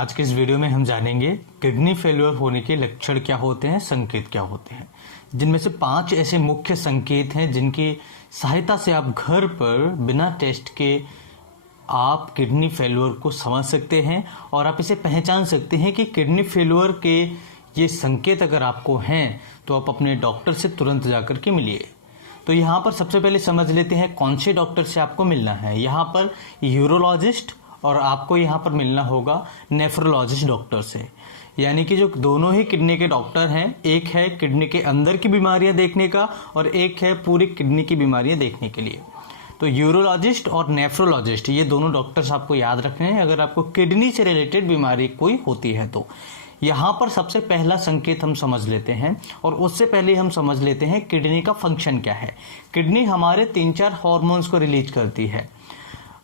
आज के इस वीडियो में हम जानेंगे किडनी फेल्योर होने के लक्षण क्या होते हैं, संकेत क्या होते हैं, जिनमें से 5 ऐसे मुख्य संकेत हैं जिनकी सहायता से आप घर पर बिना टेस्ट के आप किडनी फेल्योर को समझ सकते हैं और आप इसे पहचान सकते हैं कि किडनी फेल्योर के ये संकेत अगर आपको हैं तो आप अपने डॉक्टर से तुरंत जाकर के मिलिए। तो यहाँ पर सबसे पहले समझ लेते हैं कौन से डॉक्टर से आपको मिलना है। यहाँ पर यूरोलॉजिस्ट और आपको यहाँ पर मिलना होगा नेफ्रोलॉजिस्ट डॉक्टर से, यानी कि जो दोनों ही किडनी के डॉक्टर हैं, एक है किडनी के अंदर की बीमारियां देखने का और एक है पूरी किडनी की बीमारियां देखने के लिए। तो यूरोलॉजिस्ट और नेफ्रोलॉजिस्ट ये दोनों डॉक्टर्स आपको याद रखने हैं अगर आपको किडनी से रिलेटेड बीमारी कोई होती है तो। यहाँ पर सबसे पहला संकेत हम समझ लेते हैं और उससे पहले हम समझ लेते हैं किडनी का फंक्शन क्या है। किडनी हमारे 3-4 हार्मोन्स को रिलीज करती है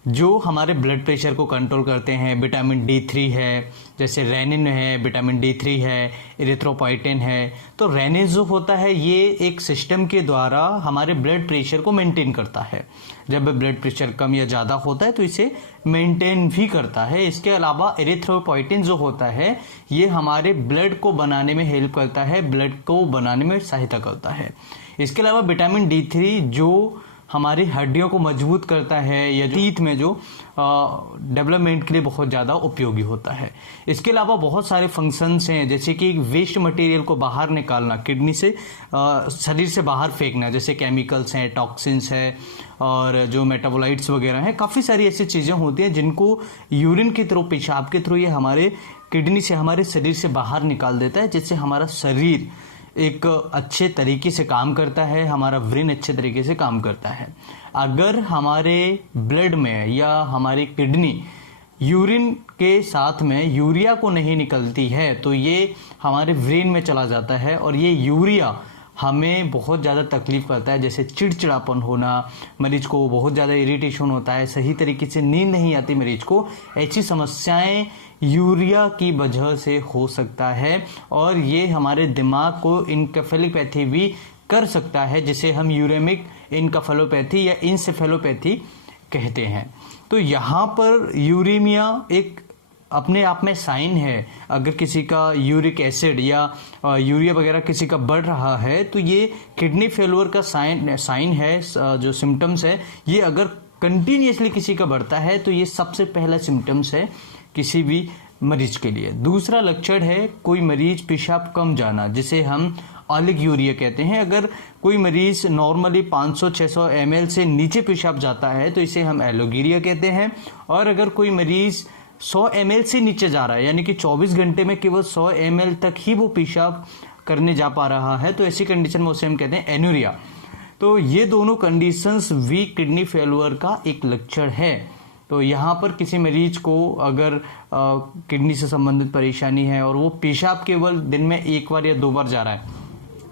जो हमारे ब्लड प्रेशर को कंट्रोल करते हैं। विटामिन D3 है, जैसे रेनिन है, विटामिन D3 है, इरिथ्रोपोइटिन है। तो रेनिन जो होता है ये एक सिस्टम के द्वारा हमारे ब्लड प्रेशर को मेंटेन करता है। जब ब्लड प्रेशर कम या ज़्यादा होता है तो इसे मेंटेन भी करता है। इसके अलावा इरिथ्रोपोइटिन जो होता है ये हमारे ब्लड को बनाने में हेल्प करता है, ब्लड को बनाने में सहायता करता है। इसके अलावा विटामिन D3 जो हमारी हड्डियों को मजबूत करता है या टीथ में जो डेवलपमेंट के लिए बहुत ज़्यादा उपयोगी होता है। इसके अलावा बहुत सारे फंक्शंस हैं जैसे कि वेस्ट मटेरियल को बाहर निकालना, किडनी से शरीर से बाहर फेंकना, जैसे केमिकल्स हैं, टॉक्सिन्स है और जो मेटाबोलाइट्स वगैरह हैं। काफ़ी सारी ऐसी चीज़ें होती हैं जिनको यूरिन के थ्रू, पेशाब के थ्रू ये हमारे किडनी से हमारे शरीर से बाहर निकाल देता है, जिससे हमारा शरीर एक अच्छे तरीके से काम करता है, हमारा ब्रेन अच्छे तरीके से काम करता है। अगर हमारे ब्लड में या हमारी किडनी यूरिन के साथ में यूरिया को नहीं निकलती है तो ये हमारे ब्रेन में चला जाता है और ये यूरिया हमें बहुत ज़्यादा तकलीफ करता है, जैसे चिड़चिड़ापन होना, मरीज को बहुत ज़्यादा इरिटेशन होता है, सही तरीके से नींद नहीं आती मरीज को। ऐसी समस्याएं यूरिया की वजह से हो सकता है और ये हमारे दिमाग को इनकेफेलोपैथी भी कर सकता है, जिसे हम यूरेमिक इनकेफेलोपैथी या इंसेफेलोपैथी कहते हैं। तो यहाँ पर यूरेमिया एक अपने आप में साइन है। अगर किसी का यूरिक एसिड या यूरिया वगैरह किसी का बढ़ रहा है तो ये किडनी फेल्योर का साइन है। जो सिम्टम्स है ये अगर कंटिन्यूसली किसी का बढ़ता है तो ये सबसे पहला सिम्टम्स है किसी भी मरीज के लिए। दूसरा लक्षण है कोई मरीज पेशाब कम जाना, जिसे हम ऑलिगोयूरिया कहते हैं। अगर कोई मरीज नॉर्मली 500-600 ml से नीचे पेशाब जाता है तो इसे हम एलोगीरिया कहते हैं। और अगर कोई मरीज 100 ml से नीचे जा रहा है, यानी कि 24 घंटे में केवल 100 ml तक ही वो पेशाब करने जा पा रहा है, तो ऐसी कंडीशन में उसे हम कहते हैं एनुरिया। तो ये दोनों कंडीशंस वीक किडनी फेल्योर का एक लक्षण है। तो यहाँ पर किसी मरीज को अगर किडनी से संबंधित परेशानी है और वो पेशाब केवल दिन में 1 बार या 2 बार जा रहा है,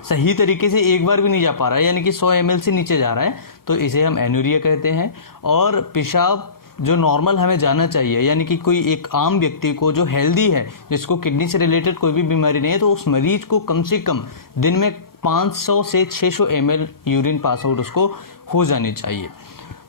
सही तरीके से 1 बार भी नहीं जा पा रहा है, यानी कि 100 ml से नीचे जा रहा है, तो इसे हम एनुरिया कहते हैं। और पेशाब जो नॉर्मल हमें जाना चाहिए, यानी कि कोई एक आम व्यक्ति को जो हेल्दी है, जिसको किडनी से रिलेटेड कोई भी बीमारी नहीं है, तो उस मरीज को कम से कम दिन में 500 से 600 ml यूरिन पास आउट उसको हो जानी चाहिए।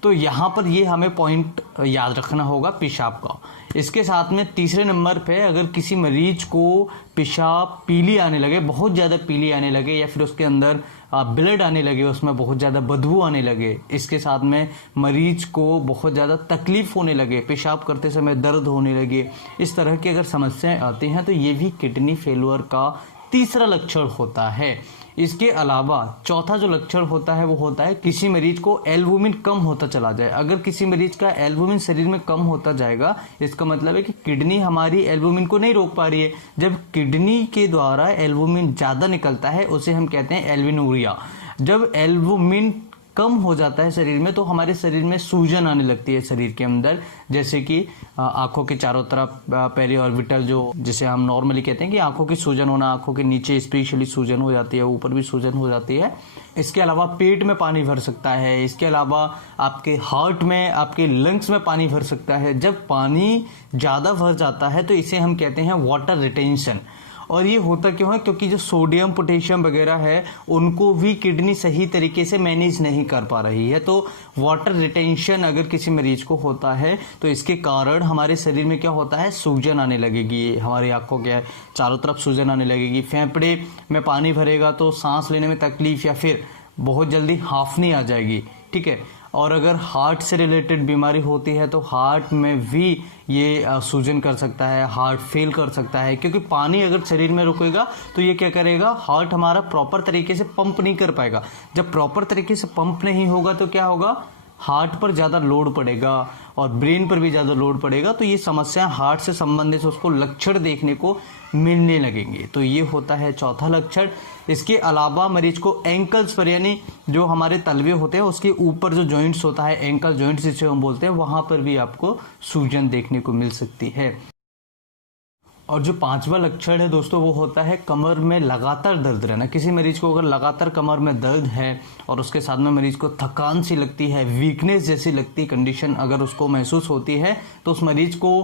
तो यहाँ पर ये हमें पॉइंट याद रखना होगा पेशाब का। इसके साथ में तीसरे नंबर पे अगर किसी मरीज को पेशाब पीली आने लगे, बहुत ज़्यादा पीली आने लगे, या फिर उसके अंदर ब्लड आने लगे, उसमें बहुत ज़्यादा बदबू आने लगे, इसके साथ में मरीज को बहुत ज़्यादा तकलीफ होने लगे, पेशाब करते समय दर्द होने लगे, इस तरह की अगर समस्याएं आती हैं तो ये भी किडनी फेल्योर का तीसरा लक्षण होता है। इसके अलावा चौथा जो लक्षण होता है वो होता है किसी मरीज को एल्बुमिन कम होता चला जाए। अगर किसी मरीज का एल्बुमिन शरीर में कम होता जाएगा, इसका मतलब है कि किडनी हमारी एल्बुमिन को नहीं रोक पा रही है। जब किडनी के द्वारा एल्बुमिन ज्यादा निकलता है उसे हम कहते हैं एल्बिनूरिया। जब एल्बुमिन कम हो जाता है शरीर में तो हमारे शरीर में सूजन आने लगती है शरीर के अंदर, जैसे कि आंखों के चारों तरफ पेरिऑर्बिटल, जो जिसे हम नॉर्मली कहते हैं कि आंखों की सूजन होना, आंखों के नीचे स्पेशली सूजन हो जाती है, ऊपर भी सूजन हो जाती है। इसके अलावा पेट में पानी भर सकता है। इसके अलावा आपके हार्ट में, आपके लंग्स में पानी भर सकता है। जब पानी ज्यादा भर जाता है तो इसे हम कहते हैं वाटर रिटेंशन। और ये होता क्यों है? क्योंकि जो सोडियम पोटेशियम वगैरह है उनको भी किडनी सही तरीके से मैनेज नहीं कर पा रही है। तो वाटर रिटेंशन अगर किसी मरीज को होता है तो इसके कारण हमारे शरीर में क्या होता है, सूजन आने लगेगी, हमारी आंखों के चारों तरफ सूजन आने लगेगी, फेफड़े में पानी भरेगा तो सांस लेने में तकलीफ या फिर बहुत जल्दी हांफनी आ जाएगी। ठीक है, और अगर हार्ट से रिलेटेड बीमारी होती है तो हार्ट में भी ये सूजन कर सकता है, हार्ट फेल कर सकता है, क्योंकि पानी अगर शरीर में रुकेगा तो ये क्या करेगा, हार्ट हमारा प्रॉपर तरीके से पंप नहीं कर पाएगा। जब प्रॉपर तरीके से पंप नहीं होगा तो क्या होगा, हार्ट पर ज़्यादा लोड पड़ेगा और ब्रेन पर भी ज़्यादा लोड पड़ेगा, तो ये समस्या हार्ट से संबंधित उसको लक्षण देखने को मिलने लगेंगे। तो ये होता है चौथा लक्षण। इसके अलावा मरीज को एंकल्स पर, यानी जो हमारे तलवे होते हैं उसके ऊपर जो जॉइंट्स होता है, एंकल जॉइंट्स जिसे हम बोलते हैं, वहां पर भी आपको सूजन देखने को मिल सकती है। और जो पांचवा लक्षण है दोस्तों वो होता है कमर में लगातार दर्द रहना। किसी मरीज को अगर लगातार कमर में दर्द है और उसके साथ में मरीज को थकान सी लगती है, वीकनेस जैसी लगती कंडीशन अगर उसको महसूस होती है तो उस मरीज को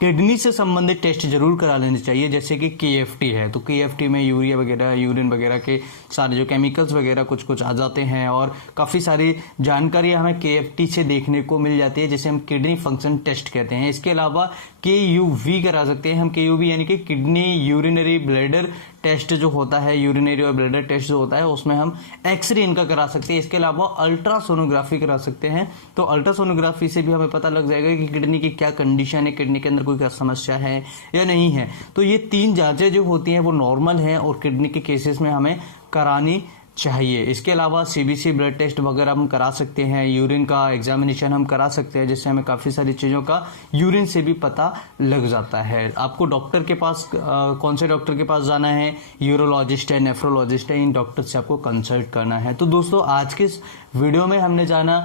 किडनी से संबंधित टेस्ट जरूर करा लेने चाहिए, जैसे कि KFT है। तो KFT में यूरिया वगैरह, यूरिन वगैरह के सारे जो केमिकल्स वगैरह कुछ कुछ आ जाते हैं और काफ़ी सारी जानकारी हमें KFT से देखने को मिल जाती है, जिसे हम किडनी फंक्शन टेस्ट कहते हैं। इसके अलावा KUV करा सकते हैं हम। KUV यानी कि किडनी यूरिनरी ब्लैडर टेस्ट जो होता है, यूरिनरी और ब्लैडर टेस्ट जो होता है उसमें हम एक्सरे इनका करा सकते हैं। इसके अलावा अल्ट्रासोनोग्राफी करा सकते हैं। तो अल्ट्रासोनोग्राफी से भी हमें पता लग जाएगा कि किडनी की क्या कंडीशन है, किडनी के अंदर कोई क्या समस्या है या नहीं है। तो ये 3 जांचें जो होती हैं वो नॉर्मल हैं और किडनी के केसेस में हमें करानी चाहिए। इसके अलावा CBC ब्लड टेस्ट वगैरह हम करा सकते हैं, यूरिन का एग्जामिनेशन हम करा सकते हैं, जिससे हमें काफ़ी सारी चीज़ों का यूरिन से भी पता लग जाता है। आपको डॉक्टर के पास कौन से डॉक्टर के पास जाना है, यूरोलॉजिस्ट है, नेफ्रोलॉजिस्ट है, इन डॉक्टर से आपको कंसल्ट करना है। तो दोस्तों आज के इस वीडियो में हमने जाना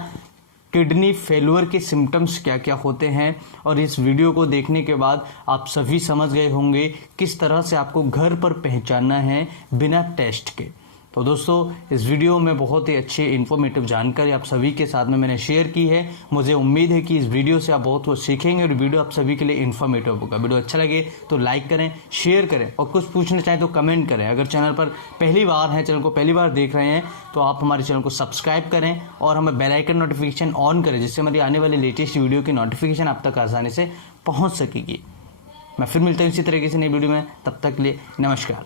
किडनी फेल्यूर के सिम्टम्स क्या क्या होते हैं, और इस वीडियो को देखने के बाद आप सभी समझ गए होंगे किस तरह से आपको घर पर पहचानना है बिना टेस्ट के। तो दोस्तों इस वीडियो में बहुत ही अच्छी इन्फॉर्मेटिव जानकारी आप सभी के साथ में मैंने शेयर की है। मुझे उम्मीद है कि इस वीडियो से आप बहुत कुछ सीखेंगे और वीडियो आप सभी के लिए इन्फॉर्मेटिव होगा। वीडियो अच्छा लगे तो लाइक करें, शेयर करें और कुछ पूछना चाहें तो कमेंट करें। अगर चैनल पर पहली बार है, चैनल को पहली बार देख रहे हैं, तो आप हमारे चैनल को सब्सक्राइब करें और हमें बेल आइकन नोटिफिकेशन ऑन करें, जिससे हमारी आने वाली लेटेस्ट वीडियो की नोटिफिकेशन आप तक आसानी से पहुँच सकेगी। मैं फिर मिलता हूँ इसी तरीके से नई वीडियो में, तब तक के लिए नमस्कार।